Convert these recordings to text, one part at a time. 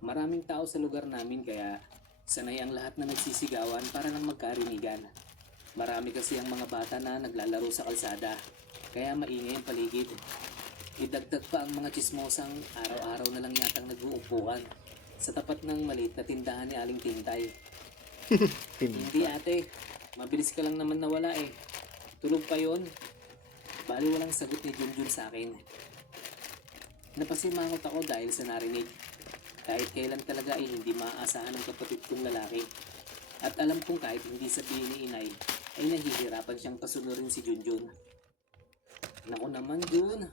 Maraming tao sa lugar namin kaya sanay ang lahat na nagsisigawan para lang magkarinigan. Marami kasi ang mga bata na naglalaro sa kalsada, kaya maingay ang paligid. Idagdag pa ang mga chismosang araw-araw na lang yatang nag-uupuan sa tapat ng maliit na tindahan ni Aling Tintay. Hindi ate, mabilis ka lang naman nawala eh. Tulog pa yon. Bali walang sagot ni Junjun sa akin. Napasimangot ako dahil sa narinig. Kahit kailan talaga ay hindi maaasahan ng kapatid kong lalaki. At alam kong kahit hindi sabihin ni inay, ay nahihirapan siyang pasunurin si Junjun. Naku naman Jun,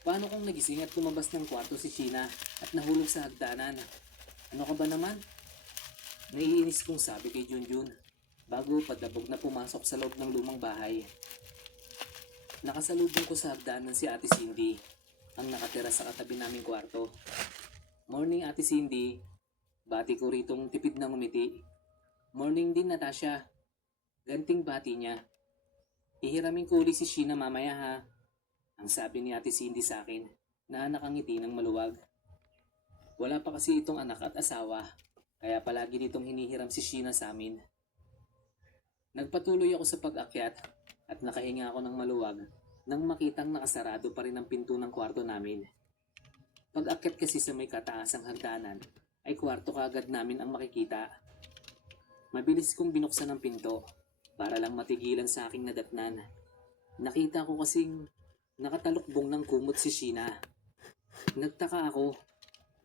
paano kung nagising at lumabas ng kwarto si Sheena at nahulog sa hagdanan? Ano ka ba naman? Naiinis kong sabi kay Junjun bago padabog na pumasok sa loob ng lumang bahay. Nakasalubong ko sa hagdanan si Ate Cindy, ang nakatira sa katabi naming kwarto. Morning Ate Cindy, bati ko ritong tipid na ngumiti. Morning din Natasha, ganting bati niya. Ihiramin ko uli si Sheena mamaya ha, ang sabi ni Ate Cindy sa akin na nakangiti ng maluwag. Wala pa kasi itong anak at asawa, kaya palagi nitong hinihiram si Sheena sa amin. Nagpatuloy ako sa pag-akyat at nakahinga ako ng maluwag nang makitang nakasarado pa rin ang pinto ng kwarto namin. Pag-akyat kasi sa may kataasang hagdanan ay kwarto kaagad namin ang makikita. Mabilis kong binuksan ang pinto para lang matigilan sa aking nadatnan. Nakita ko kasing nakatalukbong ng kumot si Sheena. Nagtaka ako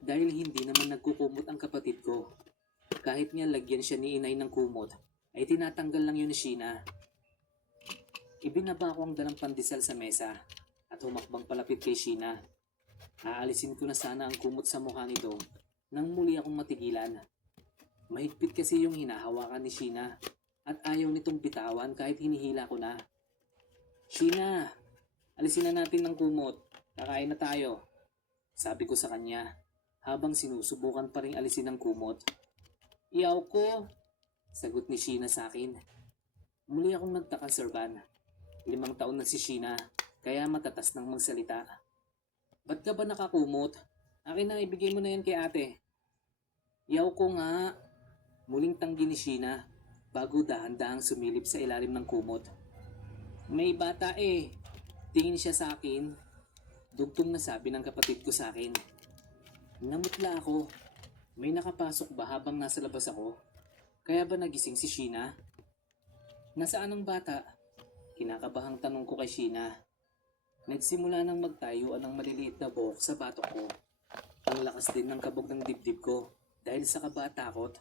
dahil hindi naman nagkukumot ang kapatid ko. Kahit nga lagyan siya ni inay ng kumot, ay tinatanggal lang yun ni Sheena. Ibinaba ko ang dalang pandesal sa mesa at humakbang palapit kay Sheena. Aalisin ko na sana ang kumot sa mukha nito nang muli akong matigilan. Mahigpit kasi yung hinahawakan ni Sheena at ayaw nitong bitawan kahit hinihila ko na. Sheena, alisin na natin ng kumot. Kakain na tayo. Sabi ko sa kanya habang sinusubukan pa ring alisin ang kumot. Iyaw ko, sagot ni Sheena sa akin. Muli akong nagtaka, Sir Van. 5 taon na si Sheena, kaya matatas nang magsalita. Ba't ka ba nakakumot? Akin na, ibigay mo na yan kay ate. Iyaw ko nga. Muling tanggi ni Sheena bago dahan-dahang sumilip sa ilalim ng kumot. May bata eh. Tingin siya sa akin. Dugtong na sabi ng kapatid ko sa akin. Namutla ako. May nakapasok ba habang nasa labas ako? Kaya ba nagising si Sheena? Nasaan ang bata? Kinakabahang tanong ko kay Sheena. Nagsimula nang magtayuan ng maliliit na buhok sa batok ko. Ang lakas din ng kabog ng dibdib ko dahil sa kaba at takot.